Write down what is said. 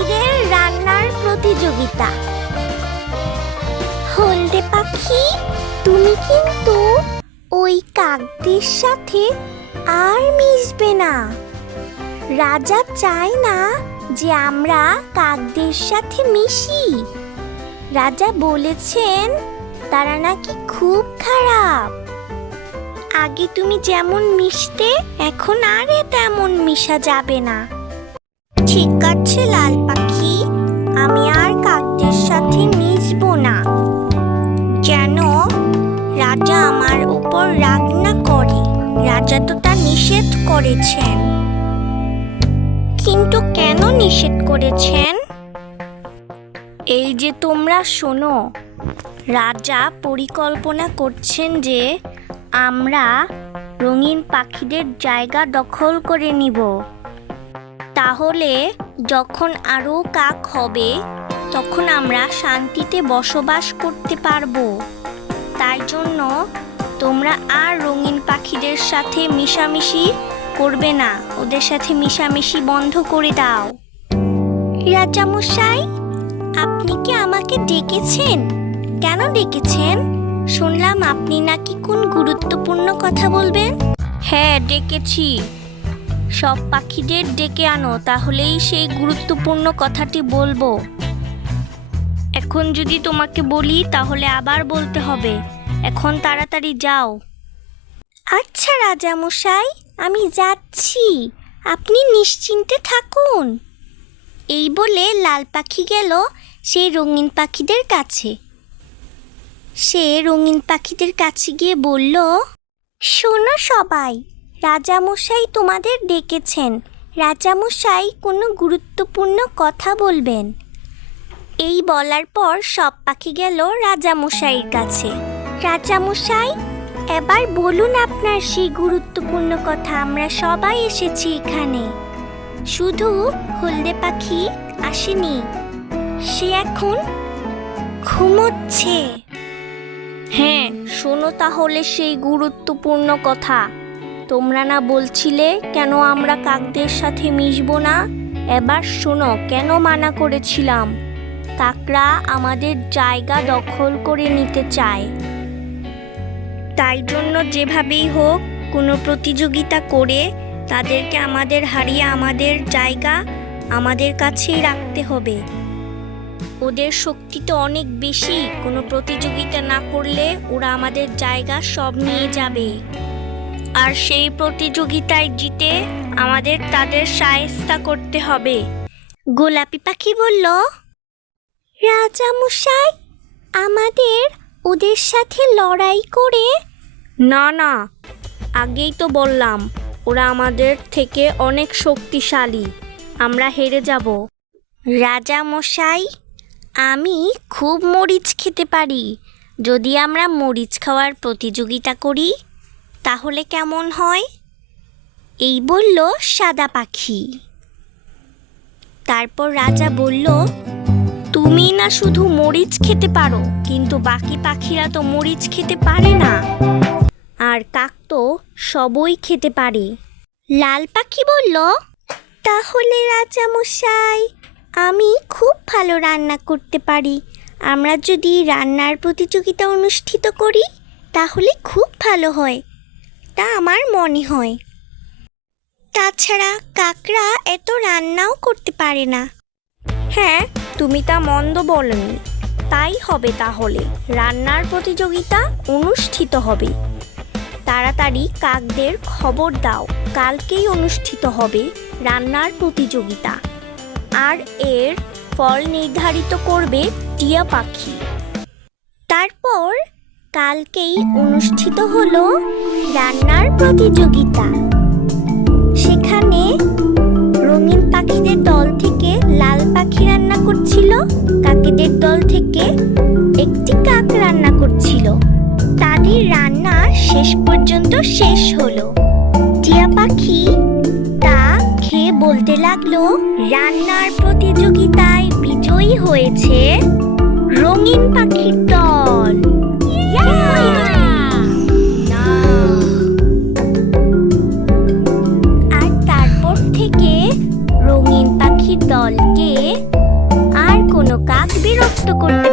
পাখিদের রান্নার প্রতিযোগিতা। হলদে পাখি, তুমি কিন্তু ওই কাকদের সাথে আর মিশবে না। রাজা চায় না যে আমরা কাকদের সাথে মিশি। রাজা বলেছেন তারা নাকি খুব খারাপ। আগে তুমি যেমন মিশতে, এখন আর তেমন মিশা যাবে না। ঠিক আছে লাল পাখি, আমি আর কাকদের সাথে মিশবো না, যেন রাজা আমার উপর রাগ না করে। রাজা তো তা নিষেধ করেছেন। কিন্তু কেন নিষেধ করেছেন? এই যে তোমরা শোনো, রাজা পরিকল্পনা করছেন যে আমরা রঙিন পাখিদের জায়গা দখল করে নিব। তাহলে যখন আরও কাক হবে তখন আমরা শান্তিতে বসবাস করতে পারবো। তাই জন্য তোমরা আর রঙিন পাখিদের সাথে মিশামিশি করবে না, ওদের সাথে মিশামিশি বন্ধ করে দাও। রাজামশাই, আপনি কি আমাকে ডেকেছেন? কেন ডেকেছেন? শুনলাম আপনি নাকি কোন গুরুত্বপূর্ণ কথা বলবেন। হ্যাঁ, ডেকেছি। সব পাখিদের ডেকে আনো, তাহলেই সেই গুরুত্বপূর্ণ কথাটি বলবো। এখন যদি তোমাকে বলি তাহলে আবার বলতে হবে। এখন তাড়াতাড়ি যাও। আচ্ছা রাজামশাই, আমি যাচ্ছি, আপনি নিশ্চিন্তে থাকুন। এই বলে লাল পাখি গেল সেই রঙিন পাখিদের কাছে। সে রঙিন পাখিদের কাছে গিয়ে বলল, শোনো সবাই, রাজামশাই তোমাদের ডেকেছেন। রাজামশাই কোনো গুরুত্বপূর্ণ কথা বলবেন। এই বলার পর সব পাখি গেল রাজামশাইয়ের কাছে। রাজামশাই, এবার বলুন আপনার সেই গুরুত্বপূর্ণ কথা। আমরা সবাই এসেছি এখানে, শুধু হলদে পাখি আসেনি, সে এখন ঘুমোচ্ছে। হ্যাঁ, শোনো তাহলে সেই গুরুত্বপূর্ণ কথা। তোমরা না বলছিলে কেন আমরা কাকদের সাথে মিশবো না? এবার শোনো কেন মানা করেছিলাম। কাকরা আমাদের জায়গা দখল করে নিতে চায়। তাই জন্য যেভাবেই হোক কোনো প্রতিযোগিতা করে তাদেরকে আমাদের হারিয়ে আমাদের জায়গা আমাদের কাছেই রাখতে হবে। ওদের শক্তি তো অনেক বেশি, কোনো প্রতিযোগিতা না করলে ওরা আমাদের জায়গা সব নিয়ে যাবে। আর সেই প্রতিযোগিতায় জিতে আমাদের তাদের শায়েস্তা করতে হবে। গোলাপি পাখি বলল, রাজামশাই, আমাদের ওদের সাথে লড়াই করে? না না, আগেই তো বললাম ওরা আমাদের থেকে অনেক শক্তিশালী, আমরা হেরে যাব। রাজামশাই, আমি খুব মরিচ খেতে পারি। যদি আমরা মরিচ খাওয়ার প্রতিযোগিতা করি তাহলে কেমন হয়? এই বলল সাদা পাখি। তারপর রাজা বলল, তুমি না শুধু মরিচ খেতে পারো, কিন্তু বাকি পাখিরা তো মরিচ খেতে পারে না, আর কাক তো সবই খেতে পারে। লাল পাখি বলল, তাহলে রাজামশাই, আমি খুব ভালো রান্না করতে পারি। আমরা যদি রান্নার প্রতিযোগিতা অনুষ্ঠিত করি তাহলে খুব ভালো হয়, তা আমার মনে হয়। তাছাড়া কাকরা এত রান্নাও করতে পারে না। হ্যাঁ, তুমি তা মন্দ বলনি। তাই হবে, তাহলে রান্নার প্রতিযোগিতা অনুষ্ঠিত হবে। তাড়াতাড়ি কাকদের খবর দাও, কালকেই অনুষ্ঠিত হবে রান্নার প্রতিযোগিতা। আর এর ফল নির্ধারিত করবে টিয়া পাখি। তারপর কালকেই অনুষ্ঠিত হলো রান্নার প্রতিযোগিতা। সেখানে রঙিন পাখিদের দল থেকে লাল পাখি রান্না করছিল, কাকেদের দল থেকে একটি কাক রান্না করছিল। তাদের রান্না শেষ পর্যন্ত শেষ হলো। টিয়া পাখি তা খেয়ে বলতে লাগলো, রান্নার প্রতিযোগিতায় বিজয়ী হয়েছে রঙিন পাখির দল। আর তারপর থেকে রঙিন পাখির দলকে করতে